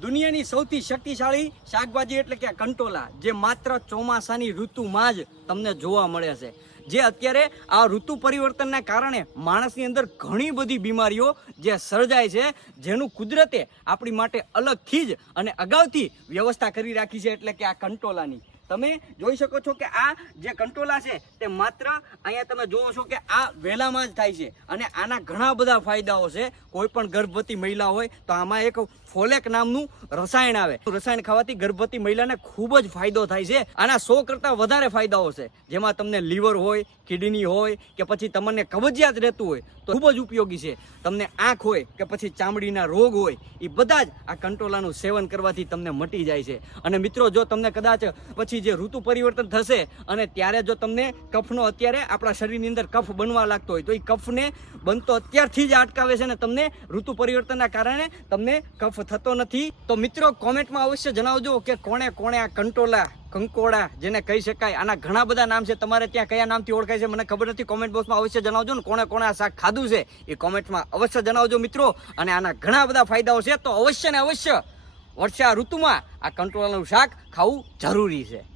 દુનિયાની સૌથી શક્તિશાળી શાકભાજી એટલે કે કંટોલા, જે માત્ર ચોમાસાની ઋતુમાં જ તમને જોવા મળે છે. જે અત્યારે આ ઋતુ પરિવર્તનના કારણે માણસની અંદર ઘણી બધી બીમારીઓ જે સર્જાય છે, જેનું કુદરતે આપણી માટે અલગથી જ અને અગાઉથી વ્યવસ્થા કરી રાખી છે, એટલે કે આ કંટોલાની. તમે જોઈ શકો છો કે આ જે કંટોલા છે તે માત્ર અહીંયા તમે જોવો છો કે આ વેલામાં જ થાય છે, અને આના ઘણા બધા ફાયદાઓ છે. કોઈ પણ ગર્ભવતી મહિલા હોય તો આમાં એક ફોલેક નામનું રસાયણ આવે. રસાયણ ખાવાથી ગર્ભવતી મહિલાને ખૂબ જ ફાયદો થાય છે. આના 100 કરતાં વધારે ફાયદાઓ છે, જેમાં તમને લીવર હોય, કિડની હોય કે પછી તમને કબજિયાત રહેતું હોય તો ખૂબ જ ઉપયોગી છે. તમને આંખ હોય કે પછી ચામડીના રોગ હોય, એ બધા જ આ કંટોલાનું સેવન કરવાથી તમને મટી જાય છે. અને મિત્રો, જો તમને કદાચ પછી જે ઋતુ પરિવર્તન થશે અને ત્યારે જો તમને કફનો અત્યારે આપણા શરીરની અંદર કફ બનવા લાગતો હોય તો એ કફને બનતો અત્યારથી જ અટકાવે છે, અને તમને ઋતુ પરિવર્તનના કારણે તમને કફ થતો નથી. તો મિત્રો, કોમેન્ટમાં અવશ્ય જણાવજો કે કોણે કોણે આ કંટોલા, કંકોડા જેને કહી શકાય, આના ઘણા બધા નામ છે. તમારે ત્યાં કયા નામથી ઓળખાય છે મને ખબર નથી. કોમેન્ટ બોક્સમાં અવશ્ય જણાવજો ને કોણે કોણે આ શાક ખાધું છે એ કોમેન્ટમાં અવશ્ય જણાવજો મિત્રો. અને આના ઘણા બધા ફાયદાઓ છે, તો અવશ્ય ને અવશ્ય વર્ષા ઋતુમાં આ કંટોલાનું શાક ખાવું જરૂરી છે.